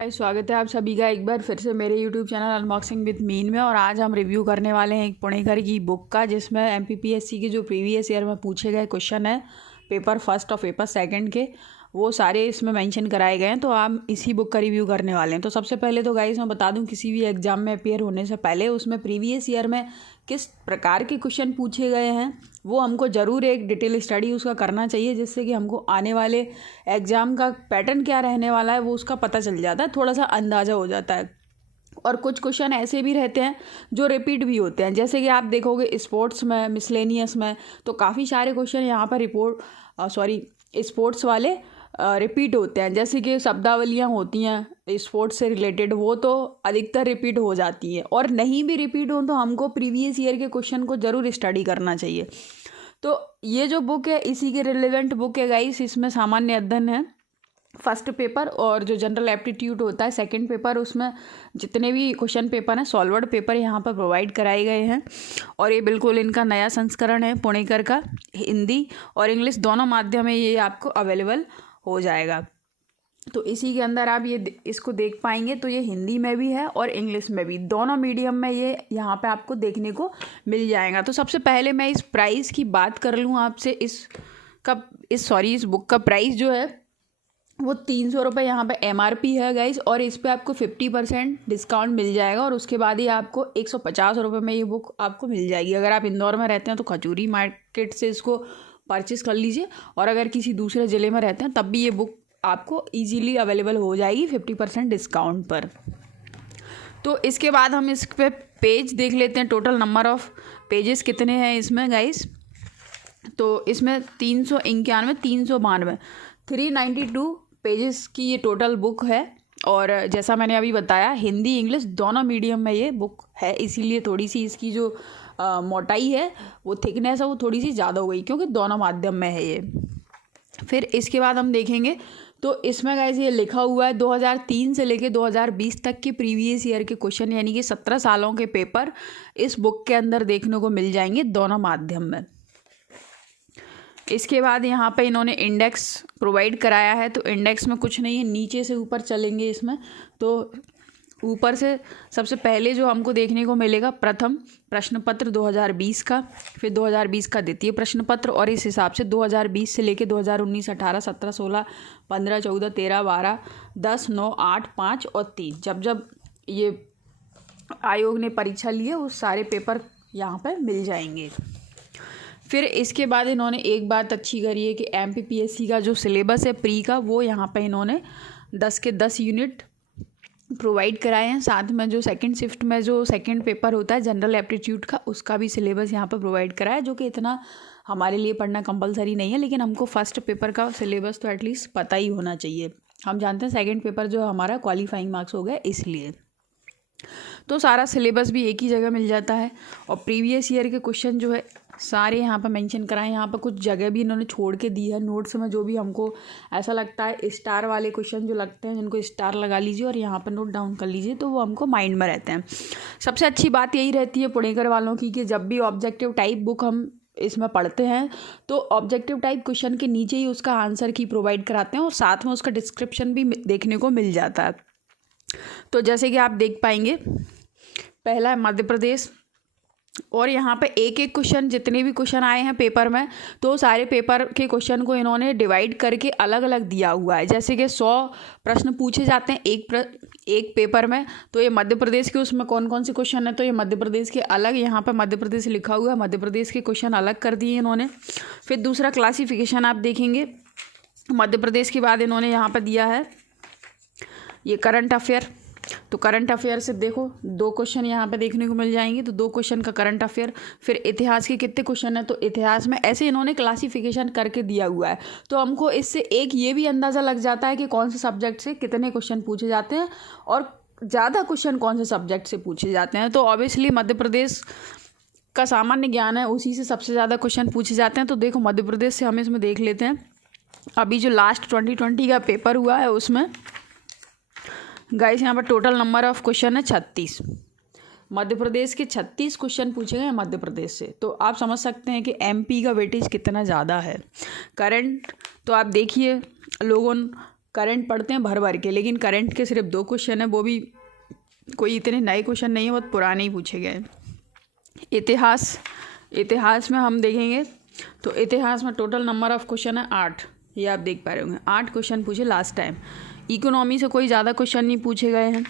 स्वागत है आप सभी का एक बार फिर से मेरे YouTube channel unboxing with mean में। और आज हम रिव्यू करने वाले हैं एक पुणेकर की बुक का, जिसमें MPPSC के जो प्रीवियस ईयर में पूछे गए क्वेश्चन है पेपर फर्स्ट और पेपर सेकंड के, वो सारे इसमें मेंशन कराए गए हैं। तो हम इसी बुक का रिव्यू करने वाले हैं। तो सबसे पहले तो गाइस मैं बता दूं, किसी भी एग्जाम में अपेयर होने से पहले उसमें प्रीवियस ईयर में किस प्रकार के क्वेश्चन पूछे गए हैं वो हमको ज़रूर एक डिटेल स्टडी उसका करना चाहिए, जिससे कि हमको आने वाले एग्ज़ाम का पैटर्न क्या रहने वाला है वो उसका पता चल जाता है, थोड़ा सा अंदाज़ा हो जाता है। और कुछ क्वेश्चन ऐसे भी रहते हैं जो रिपीट भी होते हैं, जैसे कि आप देखोगे स्पोर्ट्स में, मिसलेनियस में, तो काफ़ी सारे क्वेश्चन यहाँ पर स्पोर्ट्स वाले रिपीट होते हैं। जैसे कि शब्दावलियाँ होती हैं स्पोर्ट्स से रिलेटेड, वो तो अधिकतर रिपीट हो जाती हैं। और नहीं भी रिपीट हो तो हमको प्रीवियस ईयर के क्वेश्चन को ज़रूर स्टडी करना चाहिए। तो ये जो बुक है इसी के रिलेवेंट बुक है गाइस। इसमें सामान्य अध्ययन है फर्स्ट पेपर, और जो जनरल एप्टीट्यूड होता है सेकंड पेपर, उसमें जितने भी क्वेश्चन पेपर हैं सॉल्वर्ड पेपर यहाँ पर प्रोवाइड कराए गए हैं। और ये बिल्कुल इनका नया संस्करण है पुणेकर का, हिंदी और इंग्लिश दोनों माध्यम में ये आपको अवेलेबल हो जाएगा। तो इसी के अंदर आप ये इसको देख पाएंगे। तो ये हिंदी में भी है और इंग्लिश में भी, दोनों मीडियम में ये यहाँ पे आपको देखने को मिल जाएगा। तो सबसे पहले मैं इस प्राइस की बात कर लूँ आपसे। इस बुक का प्राइस जो है वो 300 रुपये यहाँ पे MRP है गाइस, और इस पर आपको 50% डिस्काउंट मिल जाएगा। और उसके बाद ही आपको 150 रुपये में ये बुक आपको मिल जाएगी। अगर आप इंदौर में रहते हैं तो खजूरी मार्केट से इसको परचेस कर लीजिए, और अगर किसी दूसरे ज़िले में रहते हैं तब भी ये बुक आपको इजीली अवेलेबल हो जाएगी 50% डिस्काउंट पर। तो इसके बाद हम इस पे पेज देख लेते हैं, टोटल नंबर ऑफ़ पेजेस कितने हैं इसमें गाइस। तो इसमें 392 पेजेस की ये टोटल बुक है। और जैसा मैंने अभी बताया हिंदी इंग्लिश दोनों मीडियम में ये बुक है, इसीलिए थोड़ी सी इसकी जो मोटाई है वो थिकनेस है वो थोड़ी सी ज़्यादा हो गई, क्योंकि दोनों माध्यम में है ये। फिर इसके बाद हम देखेंगे तो इसमें गाइस ये लिखा हुआ है 2003 से लेके 2020 तक के प्रीवियस ईयर के क्वेश्चन, यानी कि 17 सालों के पेपर इस बुक के अंदर देखने को मिल जाएंगे दोनों माध्यम में। इसके बाद यहाँ पे इन्होंने इंडेक्स प्रोवाइड कराया है। तो इंडेक्स में कुछ नहीं है, नीचे से ऊपर चलेंगे इसमें। तो ऊपर से सबसे पहले जो हमको देखने को मिलेगा प्रथम प्रश्न पत्र 2020 का, फिर 2020 का द्वितीय प्रश्न पत्र, और इस हिसाब से 2020 से लेके 2019, 18, 17, 16, 15, 14, 13, 12, 10, 9, 8, 5 और 3, जब जब ये आयोग ने परीक्षा ली है उस सारे पेपर यहाँ पर मिल जाएंगे। फिर इसके बाद इन्होंने एक बात अच्छी करी है कि MPPSC का जो सिलेबस है प्री का, वो यहाँ पे इन्होंने 10 के 10 यूनिट प्रोवाइड कराए हैं। साथ में जो सेकंड शिफ्ट में जो सेकंड पेपर होता है जनरल एप्टीट्यूड का, उसका भी सिलेबस यहाँ पर प्रोवाइड कराया है, जो कि इतना हमारे लिए पढ़ना कंपलसरी नहीं है, लेकिन हमको फर्स्ट पेपर का सिलेबस तो एटलीस्ट पता ही होना चाहिए। हम जानते हैं सेकेंड पेपर जो हमारा क्वालिफाइंग मार्क्स हो गया, इसलिए तो सारा सिलेबस भी एक ही जगह मिल जाता है। और प्रीवियस ईयर के क्वेश्चन जो है सारे यहाँ पर मेंशन कराएं। यहाँ पर कुछ जगह भी इन्होंने छोड़ के दी है नोट्स में, जो भी हमको ऐसा लगता है स्टार वाले क्वेश्चन जो लगते हैं जिनको स्टार लगा लीजिए और यहाँ पर नोट डाउन कर लीजिए, तो वो हमको माइंड में रहते हैं। सबसे अच्छी बात यही रहती है पुणेकर वालों की कि जब भी ऑब्जेक्टिव टाइप बुक हम इसमें पढ़ते हैं तो ऑब्जेक्टिव टाइप क्वेश्चन के नीचे ही उसका आंसर की प्रोवाइड कराते हैं, और साथ में उसका डिस्क्रिप्शन भी देखने को मिल जाता है। तो जैसे कि आप देख पाएंगे, पहला है मध्य प्रदेश, और यहाँ पे एक एक क्वेश्चन, जितने भी क्वेश्चन आए हैं पेपर में, तो सारे पेपर के क्वेश्चन को इन्होंने डिवाइड करके अलग अलग दिया हुआ है। जैसे कि 100 प्रश्न पूछे जाते हैं एक पेपर में, तो ये मध्य प्रदेश के उसमें कौन कौन से क्वेश्चन है, तो ये मध्य प्रदेश के अलग, यहाँ पर मध्य प्रदेश लिखा हुआ है, मध्य प्रदेश के क्वेश्चन अलग कर दिए इन्होंने। फिर दूसरा क्लासिफिकेशन आप देखेंगे, मध्य प्रदेश के बाद इन्होंने यहाँ पर दिया है ये करंट अफेयर। तो करंट अफेयर से देखो 2 क्वेश्चन यहाँ पे देखने को मिल जाएंगे, तो 2 क्वेश्चन का करंट अफेयर। फिर इतिहास के कितने क्वेश्चन है, तो इतिहास में ऐसे इन्होंने क्लासिफिकेशन करके दिया हुआ है। तो हमको इससे एक ये भी अंदाज़ा लग जाता है कि कौन से सब्जेक्ट से कितने क्वेश्चन पूछे जाते हैं और ज़्यादा क्वेश्चन कौन से सब्जेक्ट से पूछे जाते हैं। तो ऑब्वियसली मध्य प्रदेश का सामान्य ज्ञान है, उसी से सबसे ज़्यादा क्वेश्चन पूछे जाते हैं। तो देखो मध्य प्रदेश से हम इसमें देख लेते हैं। अभी जो लास्ट 2020 का पेपर हुआ है उसमें गाइस यहाँ पर टोटल नंबर ऑफ़ क्वेश्चन है 36। मध्य प्रदेश के 36 क्वेश्चन पूछे गए मध्य प्रदेश से। तो आप समझ सकते हैं कि MP का वेटेज कितना ज़्यादा है। करंट तो आप देखिए लोगों करंट पढ़ते हैं भर भर के, लेकिन करंट के सिर्फ 2 क्वेश्चन है, वो भी कोई इतने नए क्वेश्चन नहीं है, बहुत पुराने ही पूछे गए। इतिहास में हम देखेंगे तो इतिहास में टोटल नंबर ऑफ क्वेश्चन है 8, ये आप देख पा रहे होंगे, 8 क्वेश्चन पूछे लास्ट टाइम। इकोनॉमी से कोई ज़्यादा क्वेश्चन नहीं पूछे गए हैं।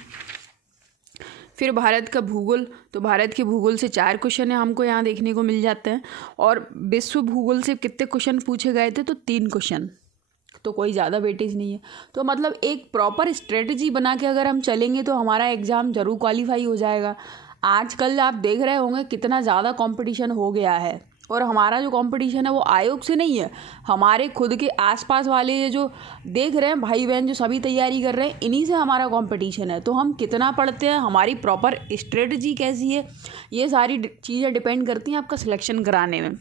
फिर भारत का भूगोल, तो भारत के भूगोल से 4 क्वेश्चन है हमको यहाँ देखने को मिल जाते हैं। और विश्व भूगोल से कितने क्वेश्चन पूछे गए थे, तो 3 क्वेश्चन, तो कोई ज़्यादा वेटेज नहीं है। तो मतलब एक प्रॉपर स्ट्रेटजी बना के अगर हम चलेंगे तो हमारा एग्ज़ाम ज़रूर क्वालिफाई हो जाएगा। आजकल आप देख रहे होंगे कितना ज़्यादा कंपटीशन हो गया है, और हमारा जो कंपटीशन है वो आयोग से नहीं है, हमारे खुद के आसपास वाले जो देख रहे हैं भाई बहन जो सभी तैयारी कर रहे हैं, इन्हीं से हमारा कंपटीशन है। तो हम कितना पढ़ते हैं, हमारी प्रॉपर स्ट्रेटजी कैसी है, ये सारी चीज़ें डिपेंड करती हैं आपका सिलेक्शन कराने में।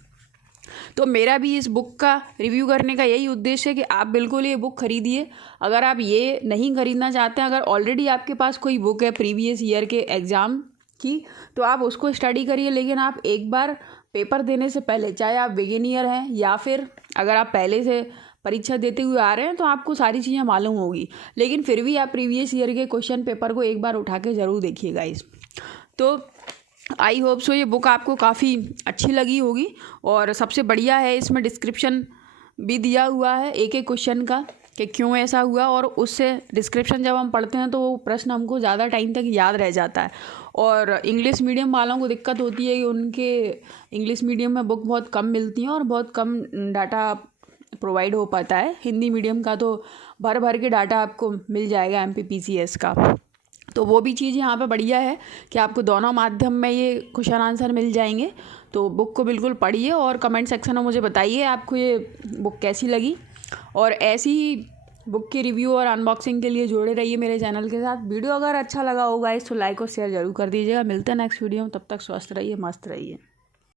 तो मेरा भी इस बुक का रिव्यू करने का यही उद्देश्य है कि आप बिल्कुल ये बुक खरीदिए। अगर आप ये नहीं खरीदना चाहते हैं, अगर ऑलरेडी आपके पास कोई बुक है प्रीवियस ईयर के एग्ज़ाम की, तो आप उसको स्टडी करिए। लेकिन आप एक बार पेपर देने से पहले, चाहे आप बिगिनियर हैं या फिर अगर आप पहले से परीक्षा देते हुए आ रहे हैं, तो आपको सारी चीज़ें मालूम होगी, लेकिन फिर भी आप प्रीवियस ईयर के क्वेश्चन पेपर को एक बार उठा के ज़रूर देखिएगा इस। तो आई होप सो ये बुक आपको काफ़ी अच्छी लगी होगी। और सबसे बढ़िया है इसमें डिस्क्रिप्शन भी दिया हुआ है एक एक क्वेश्चन का कि क्यों ऐसा हुआ, और उससे डिस्क्रिप्शन जब हम पढ़ते हैं तो वो प्रश्न हमको ज़्यादा टाइम तक याद रह जाता है। और इंग्लिश मीडियम वालों को दिक्कत होती है कि उनके इंग्लिश मीडियम में बुक बहुत कम मिलती हैं और बहुत कम डाटा प्रोवाइड हो पाता है। हिंदी मीडियम का तो भर भर के डाटा आपको मिल जाएगा MPPCS का। तो वो भी चीज़ यहाँ पे बढ़िया है कि आपको दोनों माध्यम में ये क्वेश्चन आंसर मिल जाएंगे। तो बुक को बिल्कुल पढ़िए और कमेंट सेक्शन में मुझे बताइए आपको ये बुक कैसी लगी। और ऐसी ही बुक के रिव्यू और अनबॉक्सिंग के लिए जुड़े रहिए मेरे चैनल के साथ। वीडियो अगर अच्छा लगा होगा इस तो लाइक और शेयर ज़रूर कर दीजिएगा। मिलते हैं नेक्स्ट वीडियो में, तब तक स्वस्थ रहिए, मस्त रहिए।